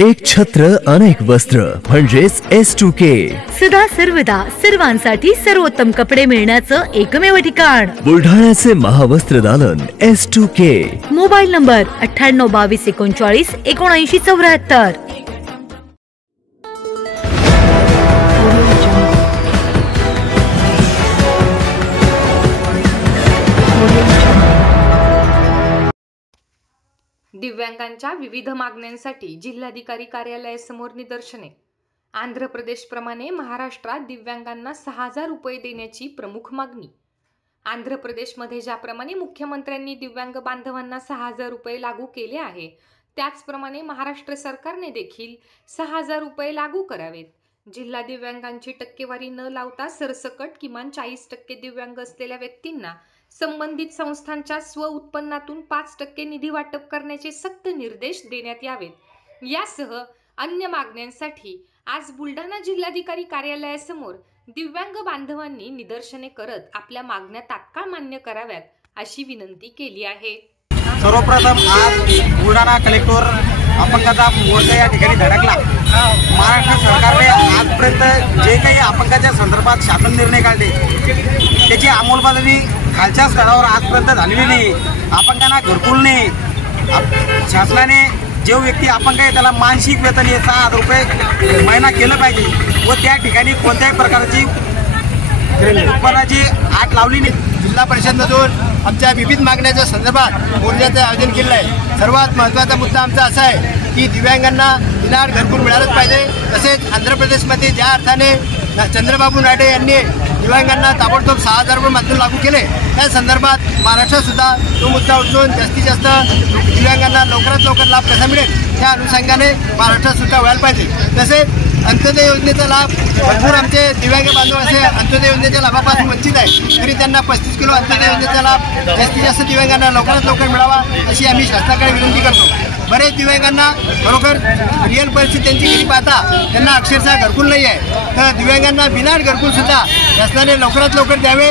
एक छत्र अनेक वस्त्र म्हणजेच S2K। सदा सर्वदा सर्वांसाठी सर्वोत्तम कपडे मिळण्याचं एकमेव ठिकाण बुलढाण्याचे महावस्त्र दालन S2K। Mobile number 98 22 39 79 74। दिव्यांगांच्या विविध मागण्यांसाठी जिल्हाधिकारी कार्यालयासमोर निदर्शने। आंध्र प्रदेशप्रमाणे महाराष्ट्रात दिव्यांगांना 6000 रुपये देण्याची प्रमुख मागणी। आंध्र प्रदेशमध्ये ज्याप्रमाणे मुख्यमंत्र्यांनी दिव्यांग बांधवांना 6000 रुपये लागू केले आहे, त्याचप्रमाणे महाराष्ट्र सरकारने देखील 6000 रुपये लागू करावेत। जिल्हा दिव्यांगांची टक्केवारी न लावता सरसकट किमान 40% दिव्यांग असलेल्या व्यक्तींना संबंधित संस्थांच्या स्व उत्पन्नातून 5% निधी वाटप करण्याचे सक्त निर्देश देण्यात यावेत। यासह अन्य मागण्यांसाठी आज बुलढाणा जिल्हाधिकारी कार्यालयासमोर दिव्यांग बांधवांनी निदर्शने करत आपल्या मागण्या तात्काळ मान्य कराव्यात अशी विनंती केली आहे। सर्वप्रथम आज बुलढाणा कलेक्टर अपंगता मोर्चा या ठिकाणी धडकला। महाराष्ट्र सरकारने आजपर्यंत जे काही अपंगाच्या संदर्भात शासन निर्णय काढले त्याची अंमलबजावणी खालच्या स्तरावर आजपर्यंत झालेली नाही। अपंगांना घरकुल नाही। शासनाने जो व्यक्ती अपंग आहे त्याला मानसिक वेतन 6000 रुपये महिना केलं पाहिजे व त्या ठिकाणी कोणत्याही प्रकारची उत्पन्नाची आट लावली नाही। जिल्हा परिषदेमधून आमच्या विविध मागण्याच्या संदर्भात मोर्चाचं आयोजन केलं आहे। सर्वात महत्त्वाचा मुद्दा आमचा असा आहे की दिव्यांगांना विनाअट घरकुल मिळालंच पाहिजे। तसेच आंध्र प्रदेशमध्ये ज्या अर्थाने चंद्रबाबू नायडू यांनी दिव्यांगांना ताबडतोब 6000 रुपये मात्र लागू केले, त्या संदर्भात महाराष्ट्रात सुद्धा तो मुद्दा उचलून जास्तीत जास्त दिव्यांगांना लवकरात लवकर लाभ कसा मिळेल त्या अनुषंगाने महाराष्ट्रात सुद्धा व्हायला पाहिजे। तसेच अंत्योदय योजनेचा लाभ भरपूर आमचे दिव्यांग बांधव असे अंत्योदय योजनेच्या लाभापासून वंचित आहे, तरी त्यांना 35 किलो अंत्योदय योजनेचा लाभ जास्तीत जास्त दिव्यांगांना लवकरात लवकर मिळावा अशी आम्ही शासनाकडे विनंती करतो। बरेच दिव्यांगांना खरोखर रिअल परिस्थिती त्यांची घरी पाहता त्यांना अक्षरशः घरकुल नाही आहे, तर दिव्यांगांना बिना घरकुल सुद्धा शासनाने लवकरात लवकर द्यावे।